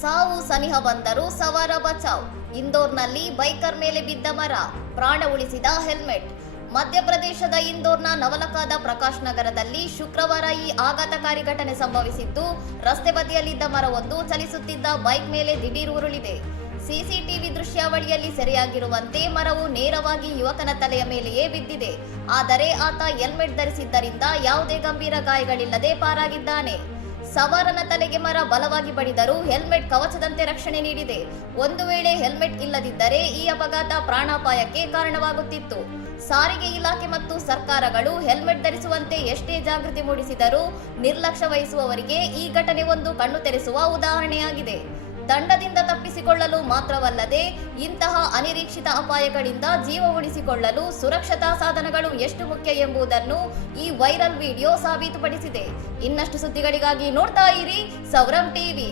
ಸಾವು ಸನಿಹ ಬಂದರೂ ಸವಾರ ಬಚಾವ್. ಇಂದೋರ್ನಲ್ಲಿ ಬೈಕರ್ ಮೇಲೆ ಬಿದ್ದ ಮರ, ಪ್ರಾಣ ಉಳಿಸಿದ ಹೆಲ್ಮೆಟ್. ಮಧ್ಯಪ್ರದೇಶದ ಇಂದೋರ್ನ ನವಲಖಾದ ಪ್ರಕಾಶ್ ನಗರದಲ್ಲಿ ಶುಕ್ರವಾರ ಈ ಆಘಾತಕಾರಿ ಘಟನೆ ಸಂಭವಿಸಿದ್ದು, ರಸ್ತೆ ಬದಿಯಲ್ಲಿದ್ದ ಮರವೊಂದು ಚಲಿಸುತ್ತಿದ್ದ ಬೈಕ್ ಮೇಲೆ ದಿಢೀರ್ ಉರುಳಿದೆ. ಸಿಸಿಟಿವಿ ದೃಶ್ಯಾವಳಿಯಲ್ಲಿ ಸೆರೆಯಾಗಿರುವಂತೆ ಮರವು ನೇರವಾಗಿ ಯುವಕನ ತಲೆಯ ಮೇಲೆಯೇ ಬಿದ್ದಿದೆ. ಆದರೆ ಆತ ಹೆಲ್ಮೆಟ್ ಧರಿಸಿದ್ದರಿಂದ ಯಾವುದೇ ಗಂಭೀರ ಗಾಯಗಳಿಲ್ಲದೆ ಪಾರಾಗಿದ್ದಾನೆ. ಸವಾರನ ತಲೆಗೆ ಮರ ಬಲವಾಗಿ ಬಡಿದರೂ ಹೆಲ್ಮೆಟ್ ಕವಚದಂತೆ ರಕ್ಷಣೆ ನೀಡಿದೆ. ಒಂದು ವೇಳೆ ಹೆಲ್ಮೆಟ್ ಇಲ್ಲದಿದ್ದರೆ ಈ ಅಪಘಾತ ಪ್ರಾಣಾಪಾಯಕ್ಕೆ ಕಾರಣವಾಗುತ್ತಿತ್ತು. ಸಾರಿಗೆ ಇಲಾಖೆ ಮತ್ತು ಸರ್ಕಾರಗಳು ಹೆಲ್ಮೆಟ್ ಧರಿಸುವಂತೆ ಎಷ್ಟೇ ಜಾಗೃತಿ ಮೂಡಿಸಿದರೂ ನಿರ್ಲಕ್ಷ್ಯ ವಹಿಸುವವರಿಗೆ ಈ ಘಟನೆ ಒಂದು ಕಣ್ಣು ತೆರೆಸುವ ಉದಾಹರಣೆಯಾಗಿದೆ. ದಂಡದಿಂದ ತಪ್ಪಿಸಿಕೊಳ್ಳಲು ಮಾತ್ರವಲ್ಲದೆ ಇಂತಹ ಅನಿರೀಕ್ಷಿತ ಅಪಾಯಗಳಿಂದ ಜೀವ ಉಳಿಸಿಕೊಳ್ಳಲು ಸುರಕ್ಷತಾ ಸಾಧನಗಳು ಎಷ್ಟು ಮುಖ್ಯ ಎಂಬುದನ್ನು ಈ ವೈರಲ್ ವಿಡಿಯೋ ಸಾಬೀತುಪಡಿಸಿದೆ. ಇನ್ನಷ್ಟು ಸುದ್ದಿಗಳಿಗಾಗಿ ನೋಡ್ತಾ ಇರಿ ಸೌರಂ ಟಿವಿ.